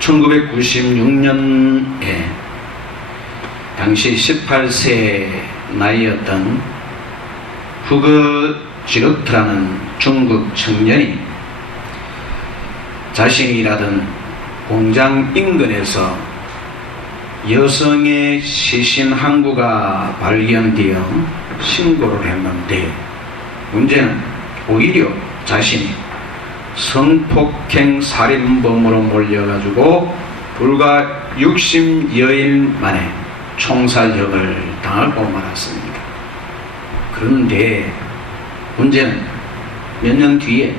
1996년에 당시 18세 나이였던 후거 지르트라는 중국 청년이 자신이 일하던 공장 인근에서 여성의 시신 항구가 발견되어 신고를 했는데, 문제는 오히려 자신이 성폭행 살인범으로 몰려가지고 불과 60여일 만에 총살형을 당하고 말았습니다. 그런데 문제는 몇 년 뒤에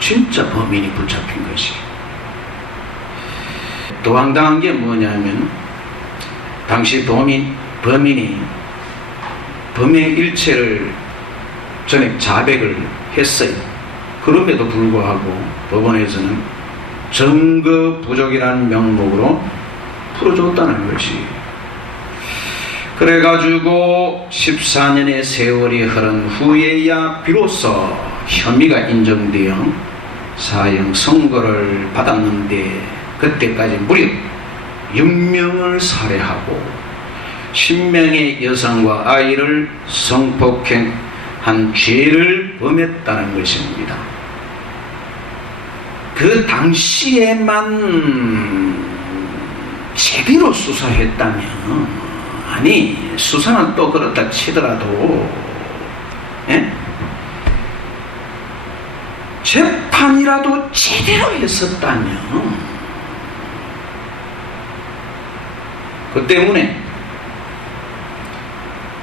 진짜 범인이 붙잡힌 것이, 또 황당한 게 뭐냐면 당시 범인이 범행 일체를 전액 자백을 했어요. 그럼에도 불구하고 법원에서는 증거 부족이라는 명목으로 풀어줬다는 것이, 그래가지고 14년의 세월이 흐른 후에야 비로소 혐의가 인정되어 사형 선고를 받았는데, 그때까지 무려 6명을 살해하고 10명의 여성과 아이를 성폭행한 죄를 범했다는 것입니다. 그 당시에만 제대로 수사했다면, 아니 수사는 또 그렇다 치더라도 재판이라도 제대로 했었다면, 그 때문에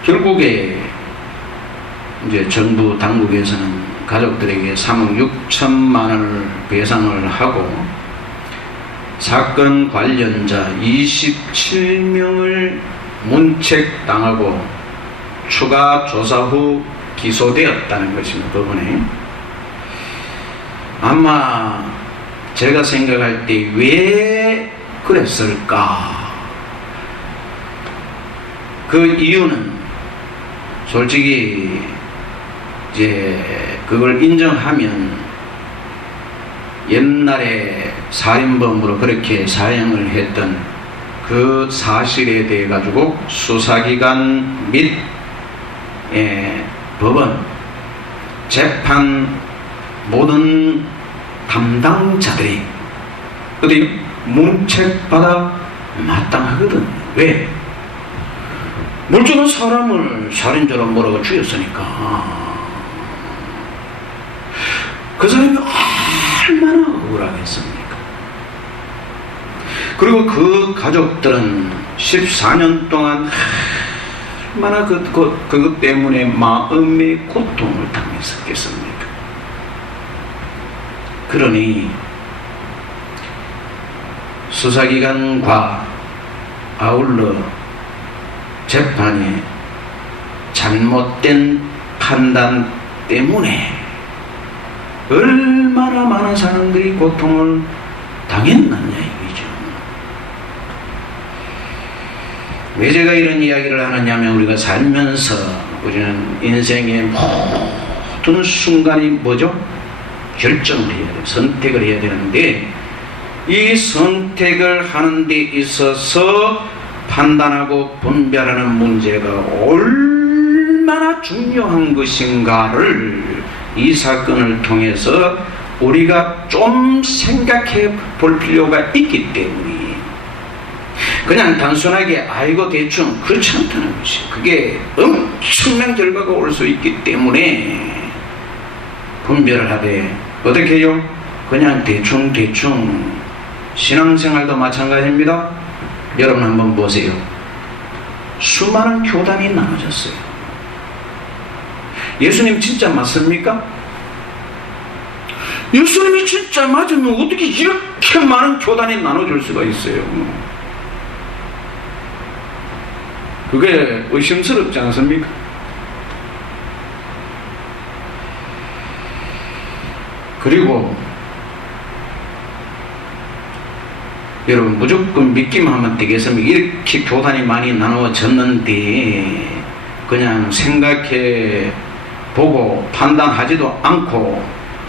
결국에 이제 정부 당국에서는 가족들에게 3억 6천만 원을 배상을 하고 사건 관련자 27명을 문책당하고 추가 조사 후 기소되었다는 것입니다. 법원에. 아마 제가 생각할 때 왜 그랬을까? 그 이유는 솔직히 이제 그걸 인정하면 옛날에 살인범으로 그렇게 사형을 했던 그 사실에 대해 가지고 수사기관 및 법원, 재판 모든 담당자들이 어디 문책받아 마땅하거든. 왜? 멀쩡한 사람을 살인자로 몰아가 죽였으니까 그 사람이 얼마나 억울하겠습니까? 그리고 그 가족들은 14년 동안 얼마나 그것 때문에 마음의 고통을 당했었겠습니까? 그러니 수사기관과 아울러 재판의 잘못된 판단 때문에 얼마나 많은 사람들이 고통을 당했느냐 이거죠. 왜 제가 이런 이야기를 하느냐면, 우리가 살면서 우리는 인생의 모든 순간이 뭐죠? 결정을 해야 돼요. 선택을 해야 되는데, 이 선택을 하는 데 있어서 판단하고 분별하는 문제가 얼마나 중요한 것인가를 이 사건을 통해서 우리가 좀 생각해 볼 필요가 있기 때문에, 그냥 단순하게 아이고 대충 그렇지 않다는 것이, 그게 엄청난 결과가 올 수 있기 때문에 분별을 하되, 어떻게 해요? 그냥 대충 신앙생활도 마찬가지입니다. 여러분 한번 보세요. 수많은 교단이 나눠졌어요. 예수님 진짜 맞습니까? 예수님이 진짜 맞으면 어떻게 이렇게 많은 교단이 나눠질 수가 있어요? 그게 의심스럽지 않습니까? 그리고 여러분, 무조건 믿기만 하면 되겠습니까? 이렇게 교단이 많이 나누어졌는데 그냥 생각해 보고 판단하지도 않고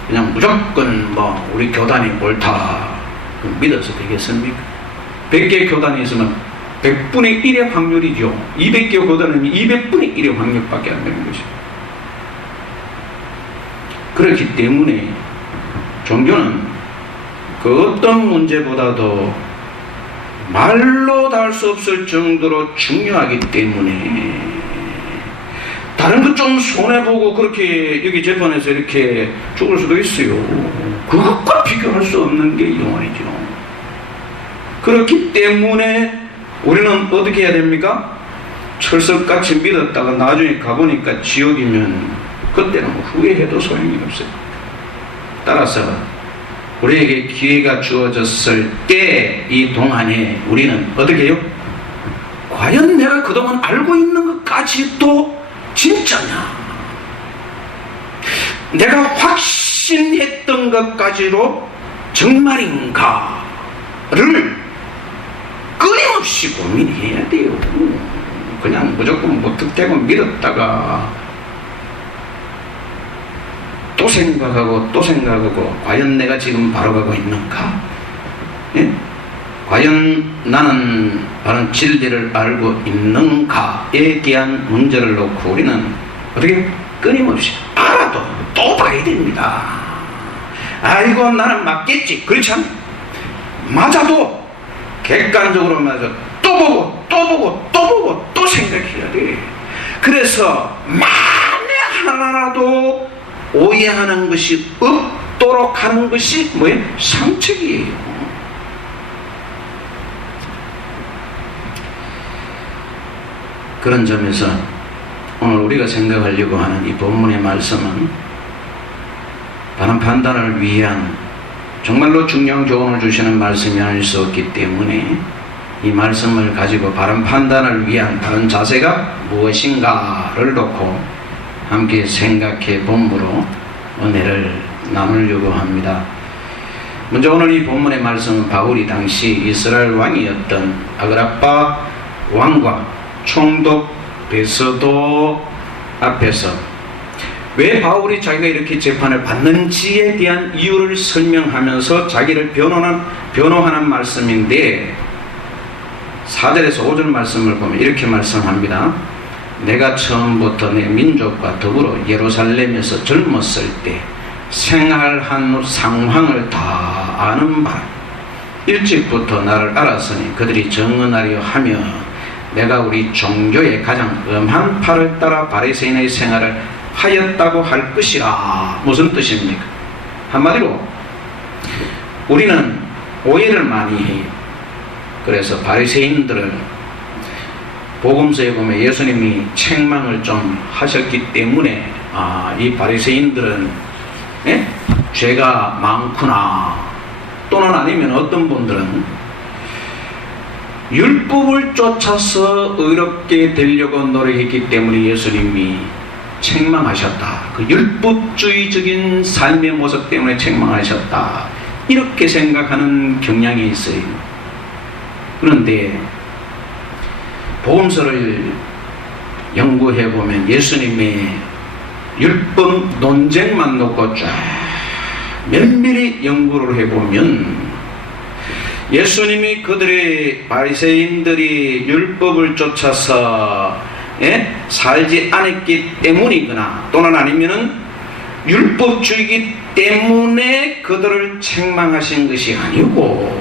그냥 무조건 우리 교단이 옳다, 믿어서 되겠습니까? 100개 교단이 있으면 100분의 1의 확률이죠. 200개 교단은 200분의 1의 확률밖에 안 되는 것이죠. 그렇기 때문에 종교는 그 어떤 문제보다도 말로 다 할 수 없을 정도로 중요하기 때문에 다른 것 좀 손해보고 그렇게 여기 재판에서 이렇게 죽을 수도 있어요. 그것과 비교할 수 없는 게 영원이죠. 그렇기 때문에 우리는 어떻게 해야 됩니까? 철석같이 믿었다가 나중에 가보니까 지옥이면 그때는 후회해도 소용이 없어요. 따라서 우리에게 기회가 주어졌을 때 이 동안에 우리는 어떻게 해요? 과연 내가 그동안 알고 있는 것까지도 진짜냐? 내가 확신했던 것까지로 정말인가를 끊임없이 고민해야 돼요. 그냥 무조건 무턱대고 믿었다가 또 생각하고 과연 내가 지금 바로 가고 있는가? 예? 과연 나는 바른 진리를 알고 있는가에 대한 문제를 놓고 우리는 어떻게 끊임없이 알아도 또 봐야 됩니다. 아이고 나는 맞겠지. 그렇지 않나? 맞아도 객관적으로 맞아 또 보고 또 생각해야 돼. 그래서 만에 하나라도 오해하는 것이 없도록 하는 것이 뭐예요? 상책이에요. 그런 점에서 오늘 우리가 생각하려고 하는 이 본문의 말씀은 바른 판단을 위한 정말로 중요한 교훈을 주시는 말씀이 아닐 수 없기 때문에 이 말씀을 가지고 바른 판단을 위한 바른 자세가 무엇인가를 놓고 함께 생각해 본무로 은혜를 나누려고 합니다. 먼저 오늘 이 본문의 말씀은 바울이 당시 이스라엘 왕이었던 아그라빠 왕과 총독 베서도 앞에서 왜 바울이 자기가 이렇게 재판을 받는지에 대한 이유를 설명하면서 자기를 변호하는 말씀인데 4절에서 5절 말씀을 보면 이렇게 말씀합니다. 내가 처음부터 내 민족과 더불어 예루살렘에서 젊었을 때 생활한 상황을 다 아는 바 일찍부터 나를 알았으니 그들이 정언하려 하며 내가 우리 종교의 가장 엄한 팔을 따라 바리새인의 생활을 하였다고 할 것이라. 무슨 뜻입니까? 한마디로 우리는 오해를 많이 해요. 그래서 바리새인들을 복음서에 보면 예수님이 책망을 좀 하셨기 때문에 이 바리새인들은 죄가 많구나. 또는 아니면 어떤 분들은 율법을 쫓아서 의롭게 되려고 노력했기 때문에 예수님이 책망하셨다. 그 율법주의적인 삶의 모습 때문에 책망하셨다. 이렇게 생각하는 경향이 있어요. 그런데 복음서를 연구해보면 예수님의 율법 논쟁만 놓고 쫙 면밀히 연구를 해보면 예수님이 그들의 바리새인들이 율법을 쫓아서 살지 않았기 때문이거나 또는 아니면은 율법주의이기 때문에 그들을 책망하신 것이 아니고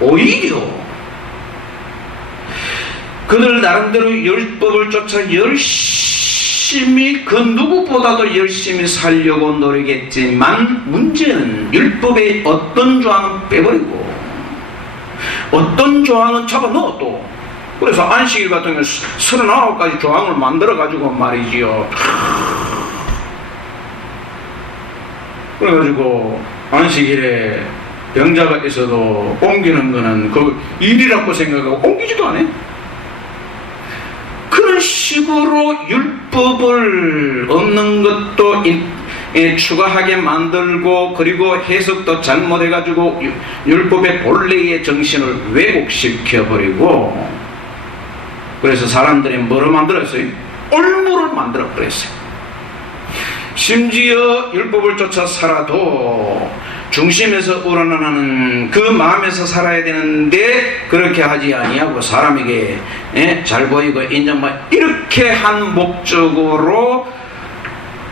오히려 그들 나름대로 율법을 쫓아 열심히 그 누구보다도 열심히 살려고 노력했지만 문제는 율법의 어떤 조항은 빼버리고 어떤 조항은 잡아넣어도 그래서 안식일 같은 경우 39가지 조항을 만들어가지고 말이지요. 그래가지고 안식일에 병자가 있어도 옮기는 거는 그 일이라고 생각하고 옮기지도 않아요. 그런 식으로 율법을 얻는 것도 추가하게 만들고 그리고 해석도 잘못해가지고 율법의 본래의 정신을 왜곡시켜버리고 그래서 사람들이 뭐를 만들었어요? 올무를 만들어버렸어요. 심지어 율법을 쫓아 살아도 중심에서 우러나는 그 마음에서 살아야 되는데 그렇게 하지 아니하고 사람에게 잘 보이고 인정받 이렇게 한 목적으로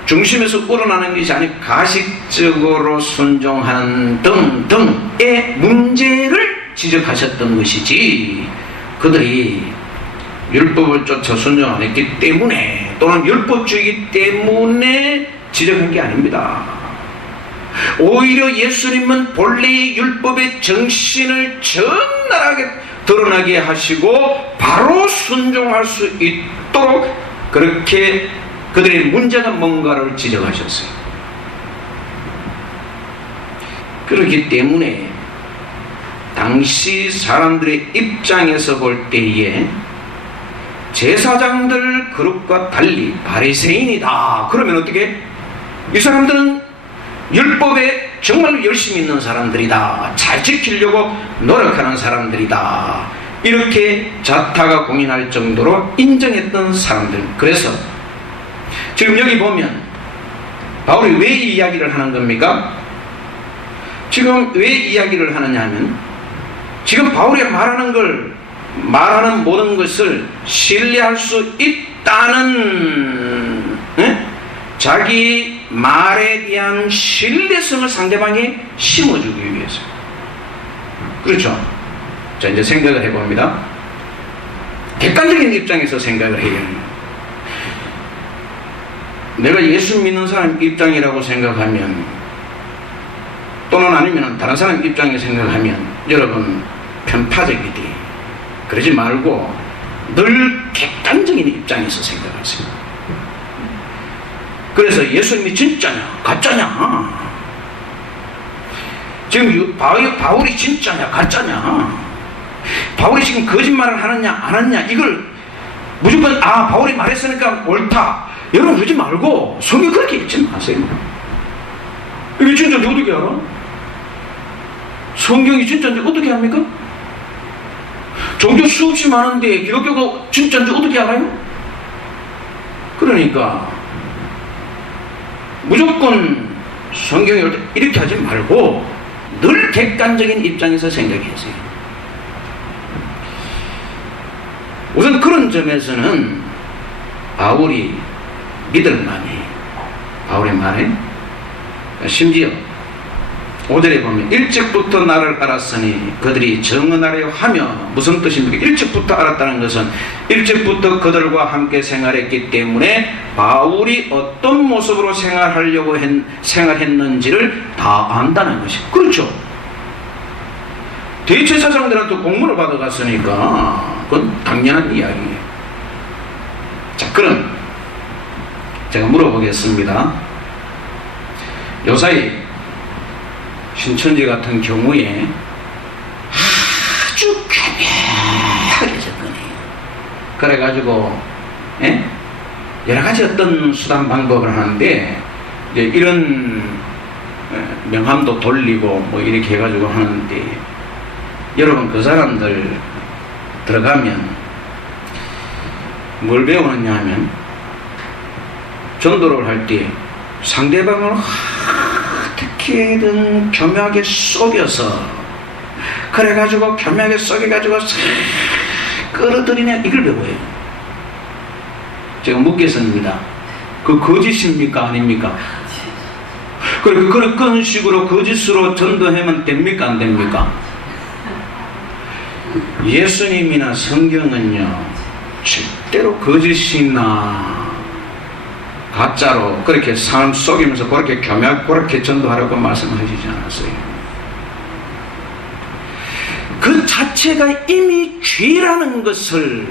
중심에서 우러나는 것이 아니고 가식적으로 순종하는 등등의 문제를 지적하셨던 것이지, 그들이 율법을 쫓아 순종 안 했기 때문에 또는 율법주의이기 때문에 지적한 게 아닙니다. 오히려 예수님은 본래의 율법의 정신을 적나라하게 드러나게 하시고 바로 순종할 수 있도록 그렇게 그들의 문제가 뭔가를 지적하셨어요. 그렇기 때문에 당시 사람들의 입장에서 볼 때에 제사장들 그룹과 달리 바리새인이다 그러면 어떻게? 이 사람들은 율법에 정말 열심히 있는 사람들이다, 잘 지키려고 노력하는 사람들이다, 이렇게 자타가 공인할 정도로 인정했던 사람들. 그래서 지금 여기 보면 바울이 왜 이 이야기를 하는 겁니까? 지금 왜 이야기를 하느냐 하면 지금 바울이 말하는 모든 것을 신뢰할 수 있다는 자기 말에 대한 신뢰성을 상대방에 심어주기 위해서. 그렇죠? 자, 이제 생각을 해봅니다. 객관적인 입장에서 생각을 해야 합니다. 내가 예수 믿는 사람 입장이라고 생각하면, 또는 아니면 다른 사람 입장에 생각하면 여러분 편파적이지. 그러지 말고 늘 객관적인 입장에서 생각하세요. 그래서 예수님이 진짜냐 가짜냐, 지금 바울이 진짜냐 가짜냐, 바울이 지금 거짓말을 하느냐 안 하느냐, 이걸 무조건 바울이 말했으니까 옳다 여러분 그러지 말고 성경 그렇게 읽지 마세요. 이게 진짜인지 어떻게 알아? 성경이 진짜인지 어떻게 합니까? 종교 수없이 많은데 기독교가 진짜인지 어떻게 알아요? 그러니까 무조건 성경이 올 때 이렇게 하지 말고 늘 객관적인 입장에서 생각하세요. 우선 그런 점에서는 바울이 믿을 만해. 바울의 말에 심지어 5절에 보면 일찍부터 나를 알았으니 그들이 정언하려 하며, 무슨 뜻입니까? 일찍부터 알았다는 것은 일찍부터 그들과 함께 생활했기 때문에 바울이 어떤 모습으로 생활했는지를 다 안다는 것이죠. 그렇죠? 대제사장들한테 공문을 받아갔으니까 그건 당연한 이야기예요. 자, 그럼 제가 물어보겠습니다. 요사이 신천지 같은 경우에 아주 교묘하게 접근해요. 그래가지고 여러 가지 어떤 수단 방법을 하는데 이제 이런 명함도 돌리고 뭐 이렇게 해가지고 하는데, 여러분 그 사람들 들어가면 뭘 배우느냐 하면 전도를 할 때 상대방을 어떻게든 교묘하게 속여서, 그래가지고 교묘하게 속여가지고 싹 끌어들이냐, 이걸 배워요. 제가 묻겠습니다. 그 거짓입니까 아닙니까? 그런 식으로 거짓으로 전도하면 됩니까 안 됩니까? 예수님이나 성경은요 절대로 거짓이나 가짜로 그렇게 사람 속이면서 그렇게 교묘하게 그렇게 전도하라고 말씀하시지 않았어요. 그 자체가 이미 죄라는 것을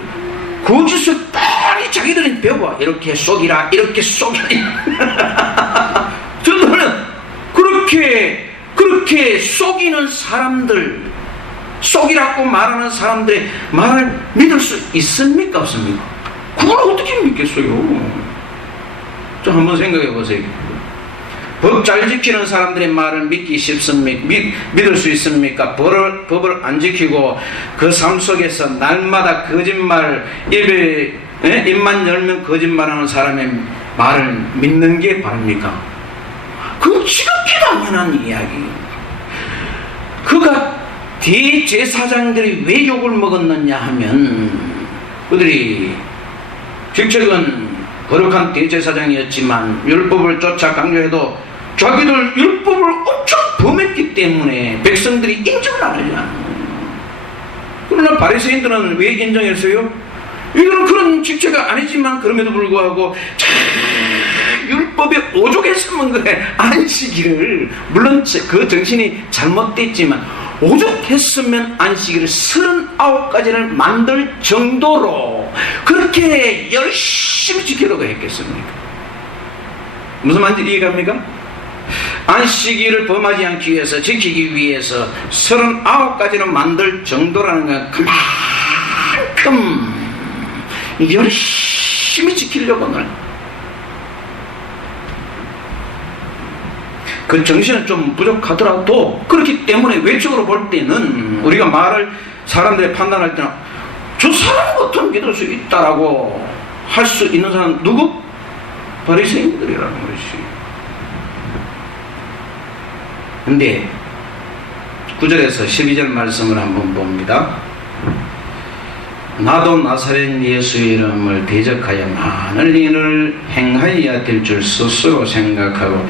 거짓을 빨리 자기들이 배워. 이렇게 속이라, 이렇게 속이라. 전도는 그렇게 속이는 사람들, 속이라고 말하는 사람들의 말을 믿을 수 있습니까 없습니까? 그걸 어떻게 믿겠어요? 좀 한번 생각해 보세요. 법 잘 지키는 사람들의 말을 믿기 쉽습니까? 믿을 수 있습니까? 법을 안 지키고 그 삶 속에서 날마다 거짓말, 입만 열면 거짓말하는 사람의 말을 믿는 게 바랍니까? 그건 지극히 당연한 이야기. 그가 대제사장들이 왜 욕을 먹었느냐 하면 그들이 직책은 거룩한 대제사장이었지만 율법을 쫓아 강조해도 자기들 율법을 엄청 범했기 때문에 백성들이 인정을 안 하지 않아요. 그러나 바리새인들은 왜 인정했어요? 이거는 그런 직책이 아니지만 그럼에도 불구하고 율법에 오죽했으면 그래 안식일을 물론 그 정신이 잘못됐지만 오죽했으면 안식일을 39가지를 만들 정도로 그렇게 열심히 지키려고 했겠습니까? 무슨 말인지 이해갑니까? 안식일을 범하지 않기 위해서 지키기 위해서 39가지를 만들 정도라는 건 그만큼 열심히 지키려고는 그 정신은 좀 부족하더라도 그렇기 때문에 외적으로 볼 때는 우리가 말을 사람들이 판단할 때는 저 사람 같은 믿을 수 있다라고 할 수 있는 사람 누구? 바리새인들이라는 것이. 근데 9절에서 12절 말씀을 한번 봅니다. 나도 나사렛 예수의 이름을 대적하여 많은 일을 행하여야 될 줄 스스로 생각하고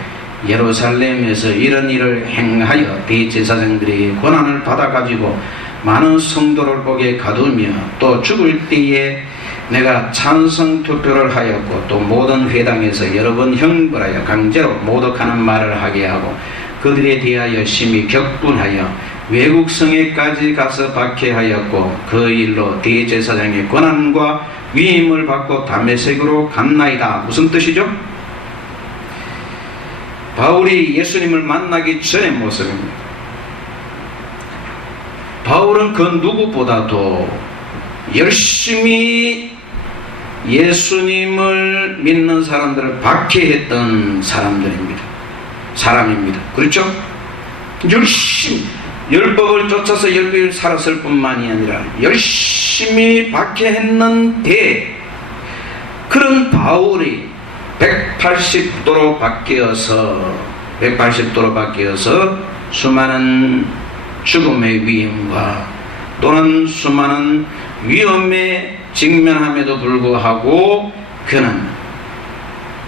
예루살렘에서 이런 일을 행하여 대제사장들에게 권한을 받아가지고 많은 성도를 옥에 가두며 또 죽을 때에 내가 찬성 투표를 하였고 또 모든 회당에서 여러 번 형벌하여 강제로 모독하는 말을 하게 하고 그들에 대하여 심히 격분하여 외국 성에까지 가서 박해하였고 그 일로 대제사장의 권한과 위임을 받고 다메섹으로 갔나이다. 무슨 뜻이죠? 바울이 예수님을 만나기 전의 모습입니다. 바울은 그 누구보다도 열심히 예수님을 믿는 사람들을 박해했던 사람입니다. 그렇죠? 열심히 율법을 쫓아서 율법을 살았을 뿐만이 아니라 열심히 박해했는데 그런 바울이 180도로 바뀌어서 수많은 죽음의 위험과 또는 수많은 위험에 직면함에도 불구하고 그는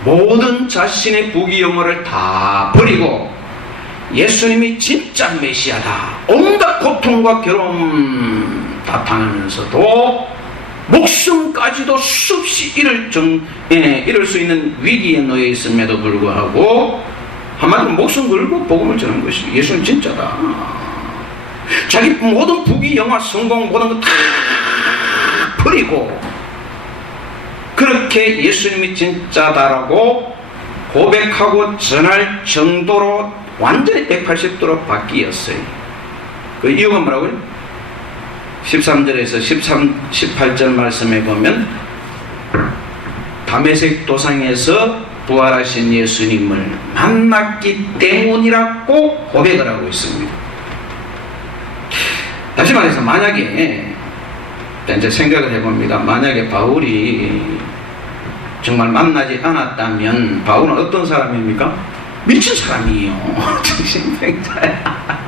모든 자신의 부귀영화를 다 버리고 예수님이 진짜 메시아다 온갖 고통과 괴로움 다 당하면서도 목숨까지도 수없이 잃을 수 있는 위기에 놓여 있음에도 불구하고 한마디로 목숨 걸고 복음을 전한 것이 예수는 진짜다. 자기 모든 부귀영화 성공 모든 거 다 버리고 그렇게 예수님이 진짜다라고 고백하고 전할 정도로 완전히 180도로 바뀌었어요. 그 이유가 뭐라고요? 13절에서 18절 말씀에 보면 다메섹 도상에서 부활하신 예수님을 만났기 때문이라고 고백을 하고 있습니다. 다시 말해서 만약에 이제 생각을 해봅니다. 만약에 바울이 정말 만나지 않았다면 바울은 어떤 사람입니까? 미친 사람이에요. 정신병자야.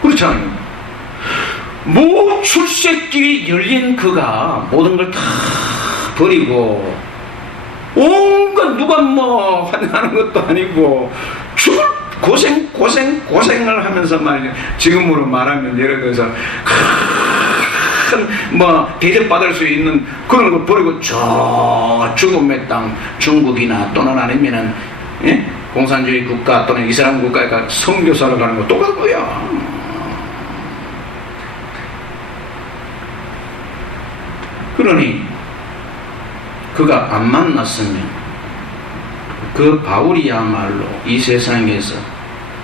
그렇잖아요. 뭐 출세길이 열린 그가 모든 걸 다 버리고 온갖 누가 뭐 하는 것도 아니고 죽을 고생을 하면서 말이야. 지금으로 말하면 예를 들어서 큰 뭐 대접받을 수 있는 그런 걸 버리고 저 죽음의 땅 중국이나 또는 아니면은 공산주의 국가 또는 이슬람 국가에 가 선교사를 가는 거 똑같고요. 그러니 그가 안 만났으면 그 바울이야말로 이 세상에서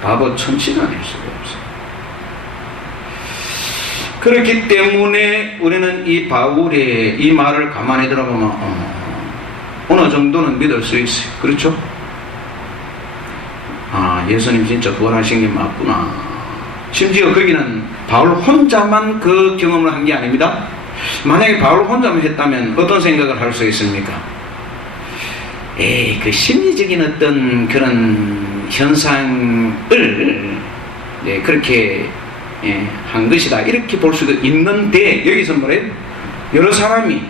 바보 천치가 될 수가 없어요. 그렇기 때문에 우리는 이 바울의 이 말을 가만히 들어보면 어느 정도는 믿을 수 있어요. 그렇죠? 아, 예수님 진짜 부활하신 게 맞구나. 심지어 거기는 바울 혼자만 그 경험을 한 게 아닙니다. 만약에 바울 혼자만 했다면 어떤 생각을 할 수 있습니까? 그 심리적인 어떤 그런 현상을 그렇게 한 것이다, 이렇게 볼 수도 있는데, 여기서 뭐래요? 여러 사람이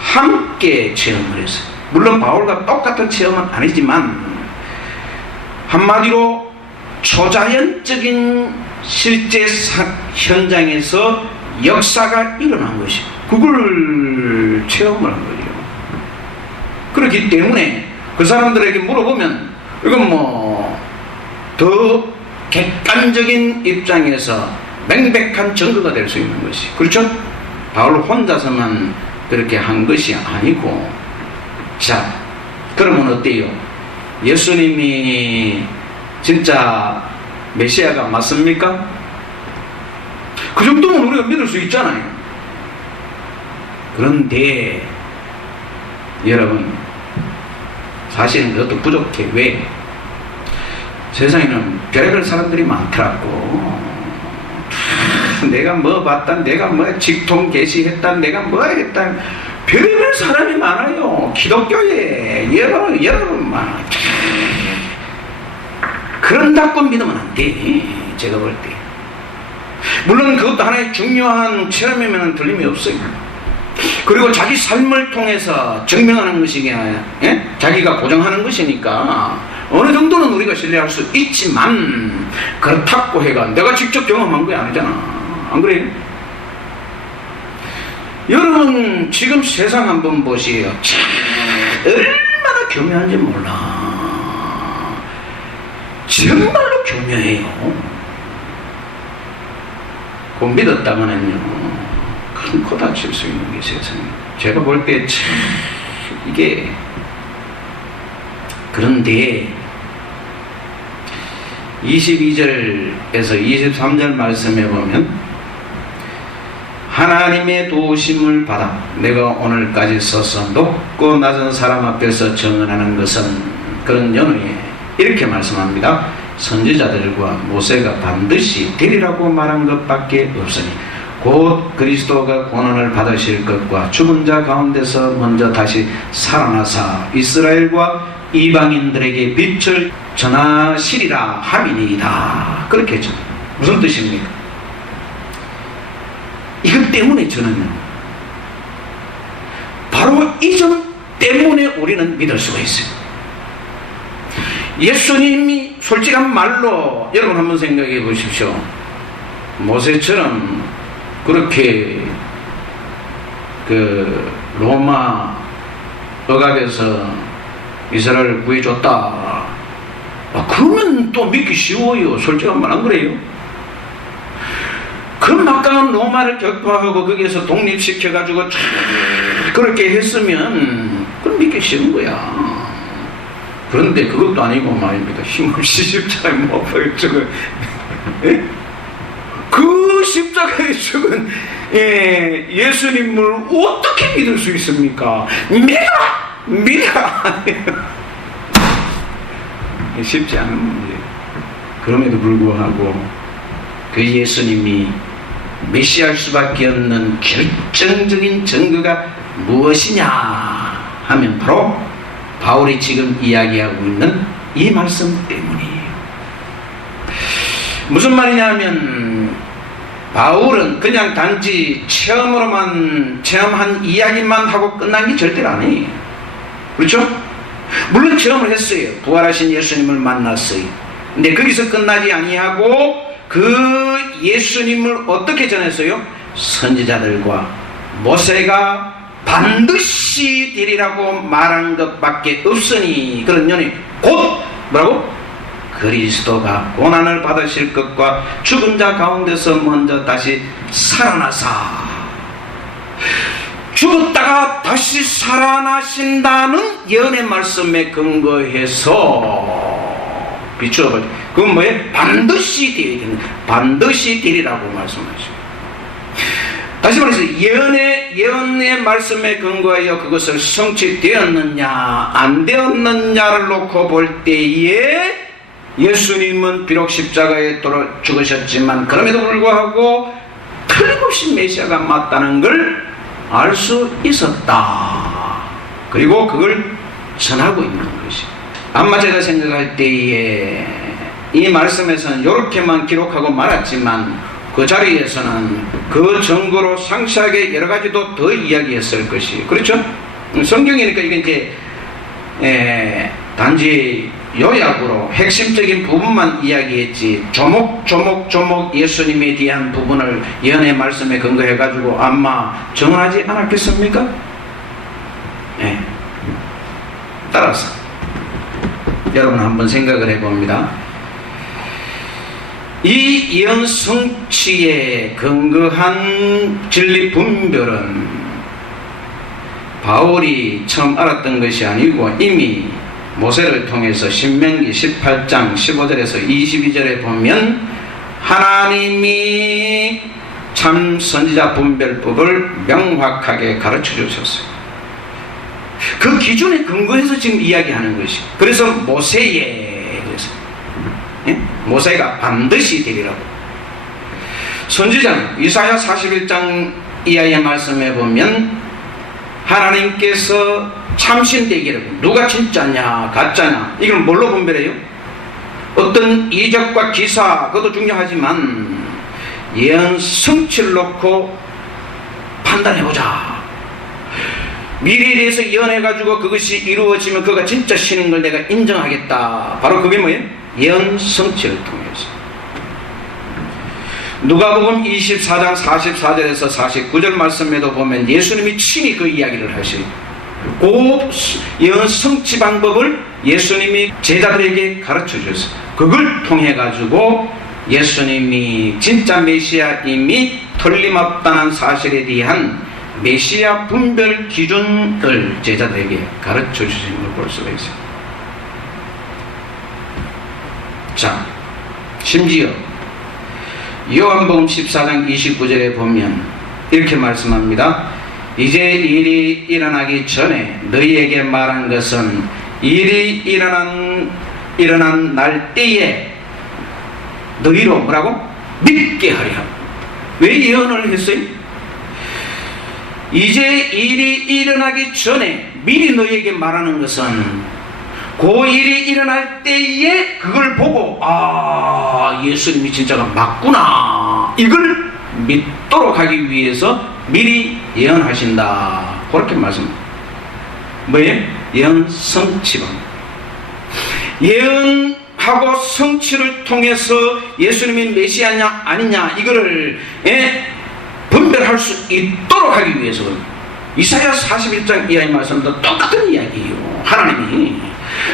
함께 체험을 했어요. 물론 바울과 똑같은 체험은 아니지만, 한마디로 초자연적인 실제 현장에서 역사가 일어난 것이, 그걸 체험을 한 거예요. 그렇기 때문에 그 사람들에게 물어보면 이건 뭐 더 객관적인 입장에서 명백한 증거가 될 수 있는 것이, 그렇죠? 바울 혼자서만 그렇게 한 것이 아니고. 자, 그러면 어때요? 예수님이 진짜 메시아가 맞습니까? 그 정도면 우리가 믿을 수 있잖아요. 그런데 여러분, 사실은 그것도 부족해. 왜? 세상에는 별의별 사람들이 많더라고. 내가 뭐 봤다, 내가 뭐 직통 개시했다, 내가 뭐 했다, 별의별 사람이 많아요. 기독교에 여러분 많아. 그런다고 믿으면 안 돼, 제가 볼 때. 물론 그것도 하나의 중요한 체험이면 틀림이 없어요. 그리고 자기 삶을 통해서 증명하는 것이, 자기가 보장하는 것이니까 어느 정도는 우리가 신뢰할 수 있지만, 그렇다고 해가 내가 직접 경험한 게 아니잖아. 안 그래요? 여러분, 지금 세상 한번 보세요. 참 얼마나 교묘한지 몰라. 정말로 교묘해요. 그 믿었다가는요, 큰 코 다칠 수 있는 게 세상에. 제가 볼 때 참 이게. 그런데 22절에서 23절 말씀에 보면, 하나님의 도우심을 받아 내가 오늘까지 서서 높고 낮은 사람 앞에서 증언하는 것은, 그런 연후에 이렇게 말씀합니다. 선지자들과 모세가 반드시 되리라고 말한 것밖에 없으니 곧 그리스도가 고난을 받으실 것과 죽은 자 가운데서 먼저 다시 살아나사 이스라엘과 이방인들에게 빛을 전하시리라 함이니이다. 그렇게 했죠. 무슨 뜻입니까? 이것 때문에 저는요, 바로 이 점 때문에 우리는 믿을 수가 있어요. 예수님이 솔직한 말로, 여러분 한번 생각해 보십시오. 모세처럼 그렇게 그 로마 억압에서 이스라엘을 구해줬다, 그러면 또 믿기 쉬워요. 솔직한 말 안 그래요? 그 막강한 로마를 격파하고 거기에서 독립시켜가지고 그렇게 했으면 그럼 믿기 쉬운 거야. 그런데 그것도 아니고 말입니다. 힘없이 십자가에 못 박혀 죽은, 그 십자가에 죽은 예수님을 어떻게 믿을 수 있습니까? 믿어! 쉽지 않은 문제. 그럼에도 불구하고 그 예수님이 메시아일 수밖에 없는 결정적인 증거가 무엇이냐 하면 바로 바울이 지금 이야기하고 있는 이 말씀 때문이에요. 무슨 말이냐 하면, 바울은 그냥 단지 체험한 이야기만 하고 끝난 게 절대로 아니에요. 그렇죠? 물론 체험을 했어요. 부활하신 예수님을 만났어요. 근데 거기서 끝나지 아니하고 그 예수님을 어떻게 전했어요? 선지자들과 모세가 반드시 되리라고 말한 것밖에 없으니, 그런 연이 곧 뭐라고? 그리스도가 고난을 받으실 것과 죽은 자 가운데서 먼저 다시 살아나사, 죽었다가 다시 살아나신다는 예언의 말씀에 근거해서 비추어버려. 그건 뭐예요? 반드시 되어야 되는, 반드시 되리라고 말씀하시죠. 다시 말해서 예언의 말씀에 근거하여 그것을 성취되었느냐 안 되었느냐를 놓고 볼 때에, 예수님은 비록 십자가에 죽으셨지만 그럼에도 불구하고 틀림없이 메시아가 맞다는 걸 알 수 있었다. 그리고 그걸 전하고 있는 것이, 아마 제가 생각할 때에 이 말씀에서는 이렇게만 기록하고 말았지만 그 자리에서는 그 증거로 상세하게 여러 가지도 더 이야기했을 것이, 그렇죠? 성경이니까 이게 이제 단지 요약으로 핵심적인 부분만 이야기했지, 조목 예수님에 대한 부분을 예언의 말씀에 근거해 가지고 아마 정하지 않았겠습니까? 따라서 여러분 한번 생각을 해봅니다. 이 예언 성취에 근거한 진리 분별은 바울이 처음 알았던 것이 아니고 이미 모세를 통해서 신명기 18장 15절에서 22절에 보면 하나님이 참 선지자 분별법을 명확하게 가르쳐 주셨어요. 그 기준에 근거해서 지금 이야기하는 것이, 그래서 모세의, 그래서 모세가 반드시 되리라고. 선지자는 이사야 41장 이하의 말씀에 보면 하나님께서 참신되기를, 누가 진짜냐 가짜냐 이걸 뭘로 분별해요? 어떤 이적과 기사, 그것도 중요하지만 예언 성취를 놓고 판단해보자. 미래에 대해서 예언해가지고 그것이 이루어지면 그가 진짜 신인 걸 내가 인정하겠다. 바로 그게 뭐예요? 예언 성취를 통해서. 누가복음 24장 44절에서 49절 말씀에도 보면 예수님이 친히 그 이야기를 하셔요. 그 예언 성취 방법을 예수님이 제자들에게 가르쳐 주셨어요. 그걸 통해 가지고 예수님이 진짜 메시아임이 틀림없다는 사실에 대한 메시아 분별 기준을 제자들에게 가르쳐 주시는 걸 볼 수가 있어요. 자, 심지어 요한복음 14장 29절에 보면 이렇게 말씀합니다. 이제 일이 일어나기 전에 너희에게 말한 것은 일이 일어난 날 때에 너희로 뭐라고? 믿게 하리라. 왜 예언을 했어요? 이제 일이 일어나기 전에 미리 너희에게 말하는 것은 그 일이 일어날 때에 그걸 보고 예수님이 진짜가 맞구나, 이걸 믿도록 하기 위해서 미리 예언하신다. 그렇게 말씀합니다. 뭐예요? 예언 성취방. 예언하고 성취를 통해서 예수님이 메시아냐 아니냐 이거를 분별할 수 있도록 하기 위해서 이사야 41장 이하의 말씀도 똑같은 이야기예요. 하나님이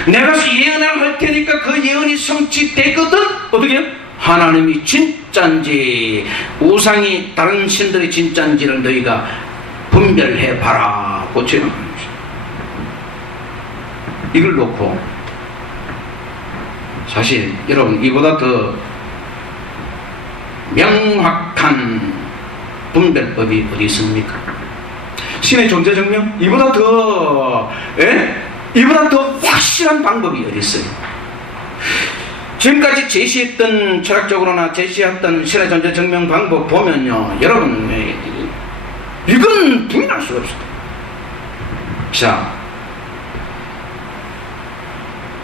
내가 예언을 할 테니까 그 예언이 성취되거든. 어떻게 해요? 하나님이 진짜인지 우상이 다른 신들이 진짜인지를 너희가 분별해봐라. 고치는 거죠. 이걸 놓고 사실 여러분 이보다 더 명확한 분별법이 어디 있습니까? 신의 존재 증명? 이보다 더 확실한 방법이 어디 있어요? 지금까지 제시했던, 철학적으로나 제시했던 신의 존재 증명 방법 보면요, 여러분 이건 부인할 수가 없어요. 자,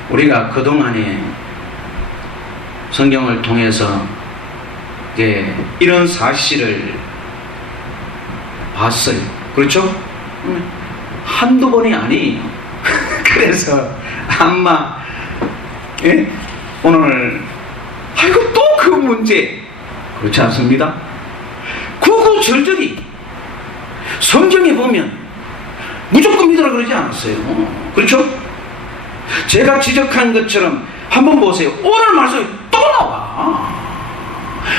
우리가 그동안에 성경을 통해서 이제 이런 사실을 봤어요. 그렇죠? 한두 번이 아니에요. 그래서 아마 오늘 아이고 또 그 문제, 그렇지 않습니다? 구구절절히 성경에 보면 무조건 믿으라 그러지 않았어요. 그렇죠? 제가 지적한 것처럼 한번 보세요. 오늘 말씀이 또 나와.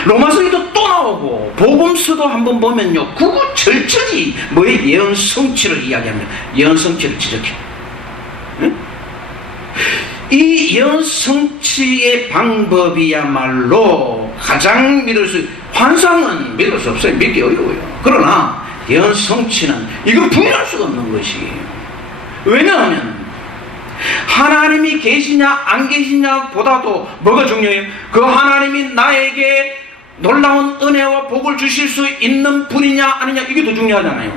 로마서에도 또 나오고 복음서도 한번 보면요, 구구절절히 뭐의 예언 성취를 이야기합니다. 예언 성취를 지적해. 응? 이 예언 성취의 방법이야말로 가장 믿을 수, 환상은 믿을 수 없어요. 믿기 어려워요. 그러나 예언 성취는 이거 부인할 수가 없는 것이에요. 왜냐하면 하나님이 계시냐 안 계시냐 보다도 뭐가 중요해요? 그 하나님이 나에게 놀라운 은혜와 복을 주실 수 있는 분이냐 아니냐, 이게 더 중요하잖아요.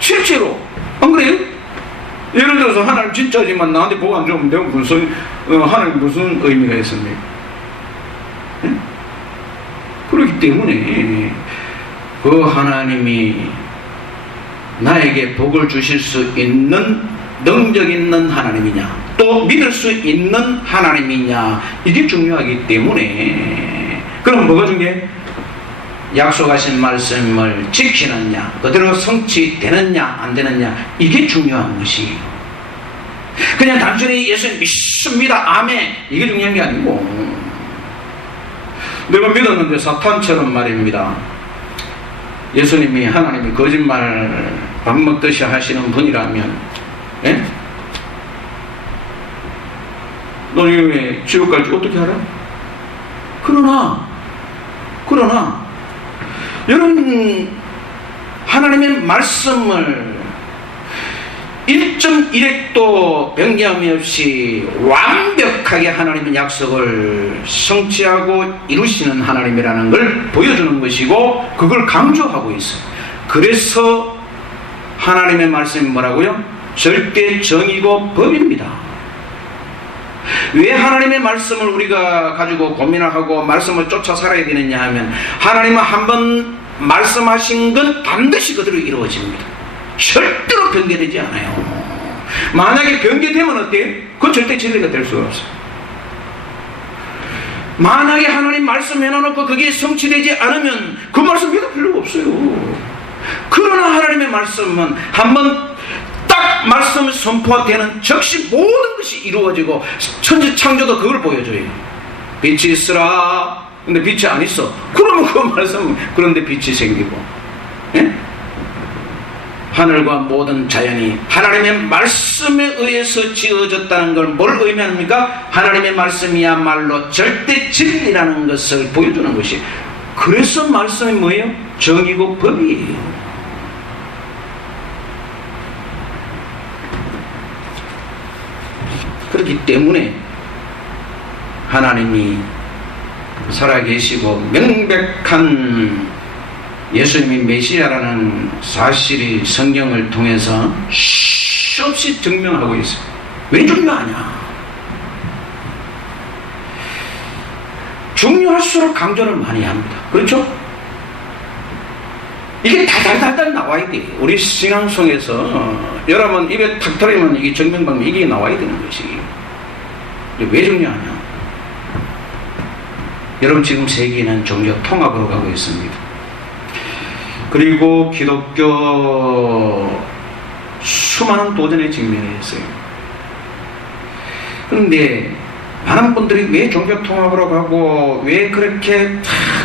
실제로 안 그래요? 예를 들어서 하나님 진짜지만 나한테 복 안 주면 내가 하나님 무슨 의미가 있습니까? 응? 그렇기 때문에 그 하나님이 나에게 복을 주실 수 있는 능력 있는 하나님이냐, 또 믿을 수 있는 하나님이냐, 이게 중요하기 때문에. 그럼 뭐가 중요해? 약속하신 말씀을 지키느냐, 그대로 성취되느냐 안 되느냐, 이게 중요한 것이에요. 그냥 단순히 예수님 믿습니다, 아멘, 이게 중요한 게 아니고, 내가 믿었는데 사탄처럼 말입니다, 예수님이 하나님이 거짓말 밥 먹듯이 하시는 분이라면, 예? 너희 왜 지옥 갈지 어떻게 알아? 그러나 여러분, 하나님의 말씀을 1.1핵도 변경함이 없이 완벽하게 하나님의 약속을 성취하고 이루시는 하나님이라는 걸 보여주는 것이고, 그걸 강조하고 있어요. 그래서 하나님의 말씀이 뭐라고요? 절대 정의고 법입니다. 왜 하나님의 말씀을 우리가 가지고 고민을 하고 말씀을 쫓아 살아야 되느냐 하면, 하나님은 한번 말씀하신 건 반드시 그대로 이루어집니다. 절대로 변개되지 않아요. 만약에 변개되면 어때요? 그건 절대 진리가 될 수가 없어요. 만약에 하나님 말씀 해놓고 그게 성취되지 않으면 그 말씀 믿을 필요가 없어요. 그러나 하나님의 말씀은 한번 딱 말씀을 선포되는 즉시 모든 것이 이루어지고, 천지 창조도 그걸 보여줘요. 빛이 있으라. 근데 빛이 안 있어. 그러면 그 말씀, 그런데 빛이 생기고, 예? 하늘과 모든 자연이 하나님의 말씀에 의해서 지어졌다는 걸 뭘 의미합니까? 하나님의 말씀이야말로 절대 진리라는 것을 보여주는 것이. 그래서 말씀이 뭐예요? 정의고 법이에요. 그렇기 때문에 하나님이 살아계시고 명백한 예수님이 메시아라는 사실이 성경을 통해서 수없이 증명하고 있어요. 왜 중요하냐? 중요할수록 강조를 많이 합니다. 그렇죠? 이게 달달달달 나와야 돼. 우리 신앙송에서 여러분 입에 탁 터리면 이게 증명방법, 이게 나와야 되는 것이. 왜 중요하냐? 여러분, 지금 세계는 종교 통합으로 가고 있습니다. 그리고 기독교 수많은 도전에 직면했어요. 그런데 많은 분들이 왜 종교 통합으로 가고, 왜 그렇게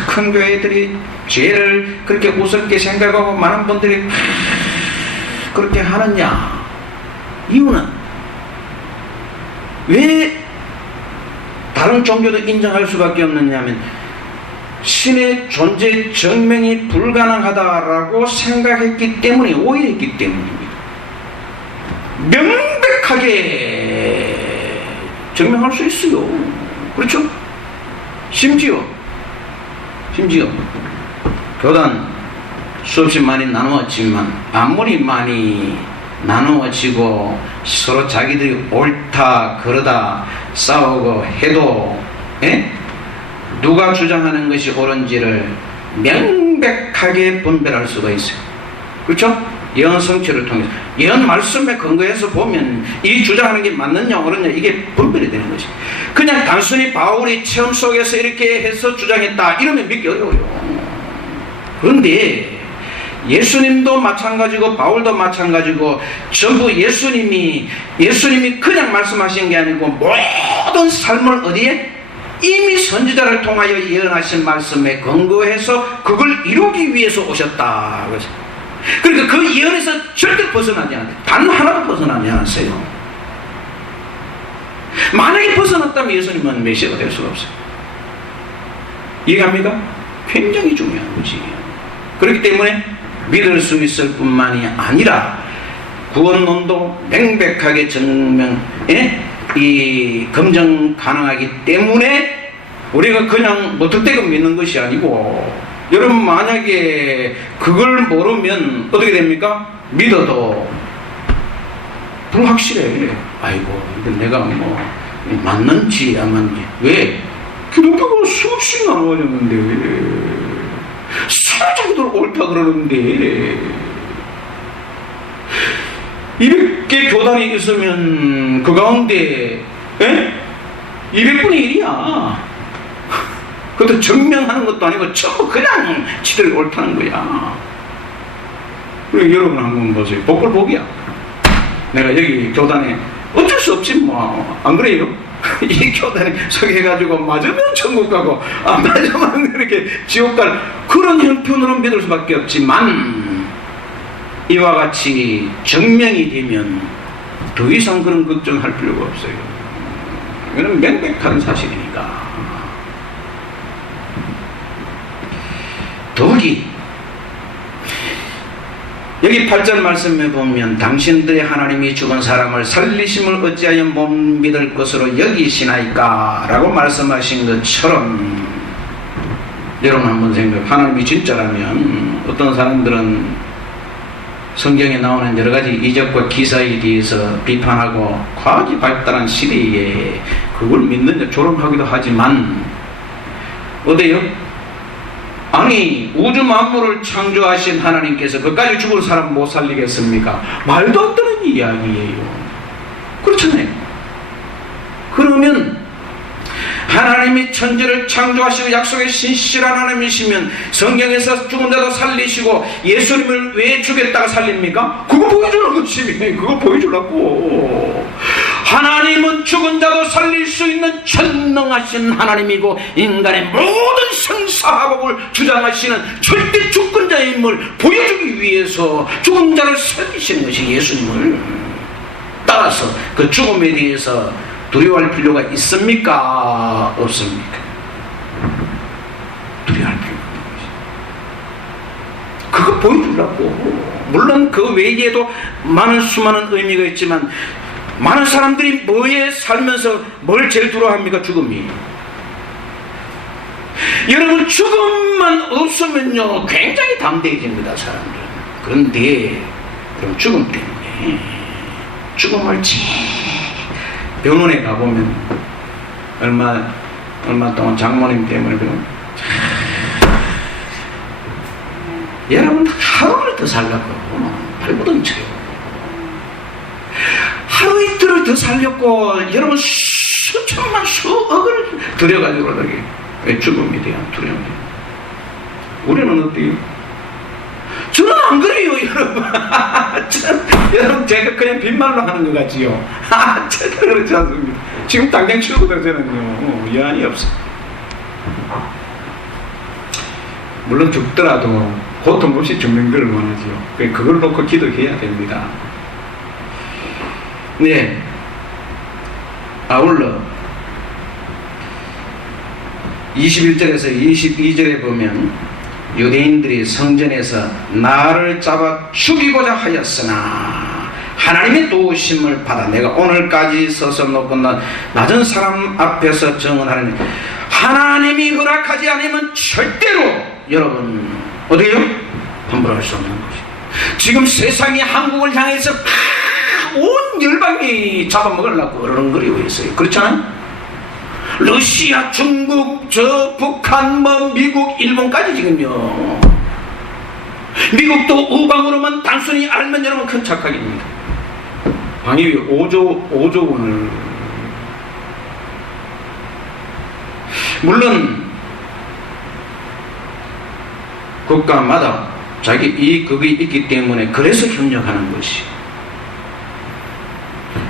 큰 교회들이 죄를 그렇게 우습게 생각하고 많은 분들이 그렇게 하느냐? 이유는 왜 다른 종교도 인정할 수밖에 없느냐 하면, 신의 존재 증명이 불가능하다라고 생각했기 때문에, 오해했기 때문입니다. 명백하게 증명할 수 있어요. 그렇죠? 심지어 교단 수없이 많이 나누었지만, 아무리 많이 나누어지고 서로 자기들이 옳다 그러다 싸우고 해도, 예? 누가 주장하는 것이 옳은지를 명백하게 분별할 수가 있어요. 그렇죠? 예언 성취를 통해서, 예언 말씀에 근거해서 보면 이 주장하는 게 맞느냐 옳으냐, 이게 분별이 되는 것이. 그냥 단순히 바울이 체험 속에서 이렇게 해서 주장했다 이러면 믿기 어려워요. 그런데 예수님도 마찬가지고 바울도 마찬가지고, 전부 예수님이 그냥 말씀하신 게 아니고 모든 삶을 어디에? 이미 선지자를 통하여 예언하신 말씀에 근거해서 그걸 이루기 위해서 오셨다. 그러니까 그 예언에서 절대 벗어나지 않아요. 단 하나도 벗어나지 않았어요. 만약에 벗어났다면 예수님은 메시아가 될 수가 없어요. 이해갑니까? 굉장히 중요한 것이에요. 그렇기 때문에 믿을 수 있을 뿐만이 아니라 구원론도 명백하게 검증 가능하기 때문에 우리가 그냥 무턱대고 믿는 것이 아니고, 여러분 만약에 그걸 모르면 어떻게 됩니까? 믿어도 불확실해. 아이고, 이거 내가 뭐 맞는지 안 맞는지. 왜? 기독교가 수없이 나눠졌는데 왜? 사자기도 옳다 그러는데 200개 교단이 있으면 그 가운데 200분의 1이야. 그것도 증명하는 것도 아니고 전부 그냥 지들 옳다는 거야. 그리고 여러분 한번 보세요. 복불복이야. 내가 여기 교단에 어쩔 수 없지 뭐. 안 그래요? 이 교단에 소개해가지고 맞으면 천국 가고 안 맞으면 이렇게 지옥 갈 그런 형편으로 믿을 수밖에 없지만 이와 같이 증명이 되면 더 이상 그런 걱정할 필요가 없어요. 이거는 명백한 사실이니까. 더욱이 여기 8절 말씀에 보면 당신들의 하나님이 죽은 사람을 살리심을 어찌하여 못 믿을 것으로 여기시나이까 라고 말씀하신 것처럼 여러분 한번 하나님이 진짜라면 어떤 사람들은 성경에 나오는 여러 가지 이적과 기사에 대해서 비판하고 과학이 발달한 시대에 그걸 믿는 조롱하기도 하지만 어때요? 아니 우주 만물을 창조하신 하나님께서 그까지 죽은 사람 못 살리겠습니까? 말도 안 되는 이야기예요. 그렇잖아요. 그러면 하나님이 천지를 창조하시고 약속의 신실한 하나님이시면 성경에서 죽은 자도 살리시고 예수님을 왜 죽였다가 살립니까? 그거 보여주는 것이네. 그거 보여주라고. 하나님은 죽은 자도 살릴 수 있는 전능하신 하나님이고 인간의 모든 생사화복을 주장하시는 절대 주권자의 힘을 보여주기 위해서 죽은 자를 살리시는 것이 예수님을. 따라서 그 죽음에 대해서 두려워할 필요가 있습니까? 없습니까? 두려워할 필요가 없는 것이. 그거 보여주려고. 물론 그 외에도 많은 수많은 의미가 있지만 많은 사람들이 뭐에 살면서 뭘 제일 두려워합니까? 죽음이. 여러분 죽음만 없으면요 굉장히 담대해집니다 사람들은. 그런데 그럼 죽음 때문에 죽음을 병원에 가보면 얼마 동안 장모님 때문에 여러분 하루를 더 살려고 발버둥 쳐요. 하루 이틀을 더 살렸고 여러분 수천만 수억을 들여가지고 그러게 죽음에 대한 두려움이. 우리는 어때요? 저는 안 그래요 여러분. 여러분 제가 그냥 빈말로 하는 것 같지요. 절대 그렇지 않습니다. 지금 당장 치우거든 저는요 여한이 없어요. 물론 죽더라도 고통 없이 죽는 걸 원하지요. 그걸 놓고 기도해야 됩니다. 네. 아울러 21절에서 22절에 보면 유대인들이 성전에서 나를 잡아 죽이고자 하였으나 하나님의 도우심을 받아 내가 오늘까지 서서 높고 낮은 사람 앞에서 증언하는 하나님이 허락하지 않으면 절대로 여러분 어디에요? 함부로 할 수 없는 것이. 지금 세상이 한국을 향해서 온 열방이 잡아먹으려고 그러는 있어요. 그렇잖아요? 러시아, 중국, 북한, 미국, 일본까지 지금요. 미국도 우방으로만 단순히 알면 여러분 큰 착각입니다. 방위비 5조 원을. 물론 국가마다 자기 이익이 있기 때문에 그래서 협력하는 것이.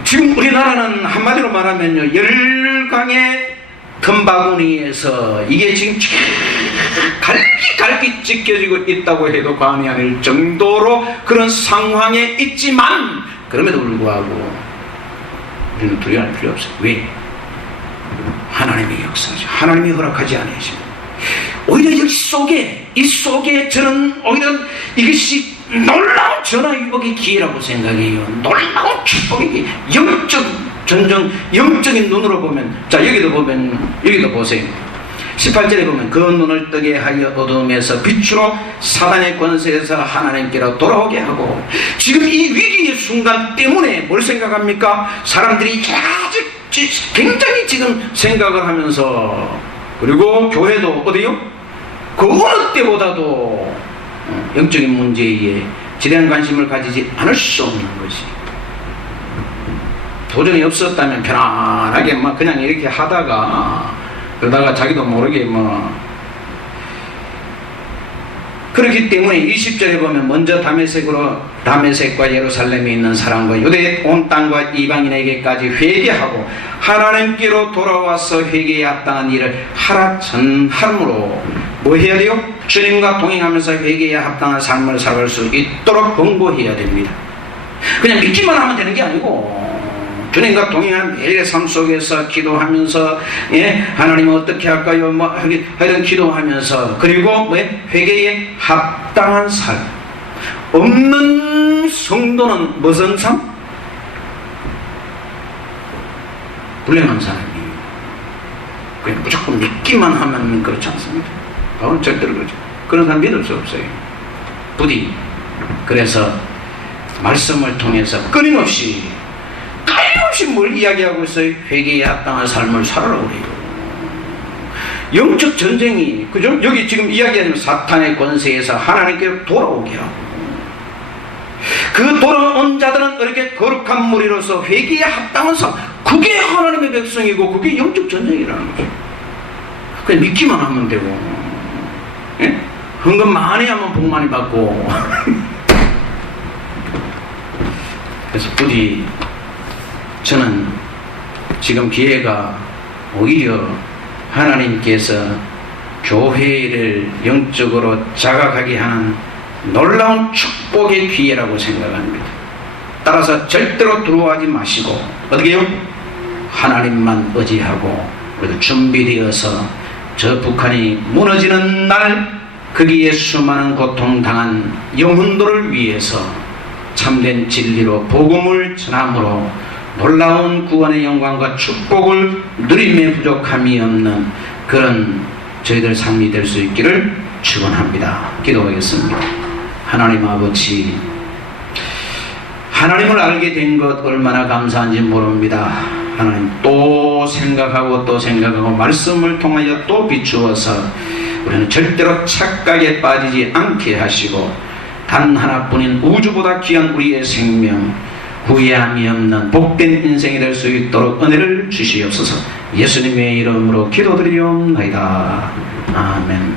지금 우리나라는 한마디로 말하면요 열강의 금바구니에서 이게 지금 갈기 찢겨지고 있다고 해도 과언이 아닐 정도로 그런 상황에 있지만 그럼에도 불구하고 우리는 두려워할 필요 없어요. 왜? 하나님의 역사죠. 하나님이 허락하지 않으시면 오히려 이 속에 저는 오히려 이것이 놀라운 전화위복의 기회라고 생각해요. 놀라운 축복의 영적인 눈으로 보면, 자 여기도 보세요. 18절에 보면 그 눈을 뜨게 하여 어둠에서 빛으로 사단의 권세에서 하나님께로 돌아오게 하고. 지금 이 위기의 순간 때문에 뭘 생각합니까? 사람들이 아주 굉장히 지금 생각을 하면서, 그리고 교회도 어디요? 그 어느 때보다도 영적인 문제에 지대한 관심을 가지지 않을 수 없는 것이, 도전이 없었다면 편안하게 막 그냥 이렇게 하다가 그러다가 자기도 모르게 그렇기 때문에 20절에 보면 먼저 다메섹과 예루살렘에 있는 사람과 유대 온 땅과 이방인에게까지 회개하고 하나님께로 돌아와서 회개에 합당한 일을 하라 전함으로 뭐 해야 돼요? 주님과 동행하면서 회개에 합당한 삶을 살아갈 수 있도록 권고해야 됩니다. 그냥 믿기만 하면 되는 게 아니고 주님과 동행하는 매일의 삶 속에서 기도하면서 하나님 어떻게 할까요? 하여튼 기도하면서, 그리고 회개에 합당한 삶. 없는 성도는 무슨 삶? 불행한 사람이에요. 그냥 무조건 믿기만 하면 그렇지 않습니다. 바울은 절대로 그렇죠. 그런 사람 믿을 수 없어요. 부디 그래서 말씀을 통해서 끊임없이 뭘 이야기하고 있어요? 회개에 합당한 삶을 살아라고 해요. 영적 전쟁이, 그죠? 여기 지금 이야기하는 사탄의 권세에서 하나님께 돌아오게 하고, 그 돌아온 자들은 이렇게 거룩한 무리로서 회개에 합당한 삶, 그게 하나님의 백성이고 그게 영적 전쟁이라는 거죠. 그냥 믿기만 하면 되고, 헌금 많이 하면 복 많이 받고. 그래서 부디 저는 지금 기회가 오히려 하나님께서 교회를 영적으로 자각하게 하는 놀라운 축복의 기회라고 생각합니다. 따라서 절대로 두려워하지 마시고 어떻게 해요? 하나님만 의지하고 그래도 준비되어서 저 북한이 무너지는 날 거기에 수많은 고통당한 영혼들을 위해서 참된 진리로 복음을 전함으로 놀라운 구원의 영광과 축복을 누림에 부족함이 없는 그런 저희들 삶이 될 수 있기를 축원합니다. 기도하겠습니다. 하나님 아버지, 하나님을 알게 된 것 얼마나 감사한지 모릅니다. 하나님 또 생각하고 말씀을 통하여 또 비추어서 우리는 절대로 착각에 빠지지 않게 하시고 단 하나뿐인 우주보다 귀한 우리의 생명, 후회함이 없는 복된 인생이 될 수 있도록 은혜를 주시옵소서. 예수님의 이름으로 기도드리옵나이다. 아멘.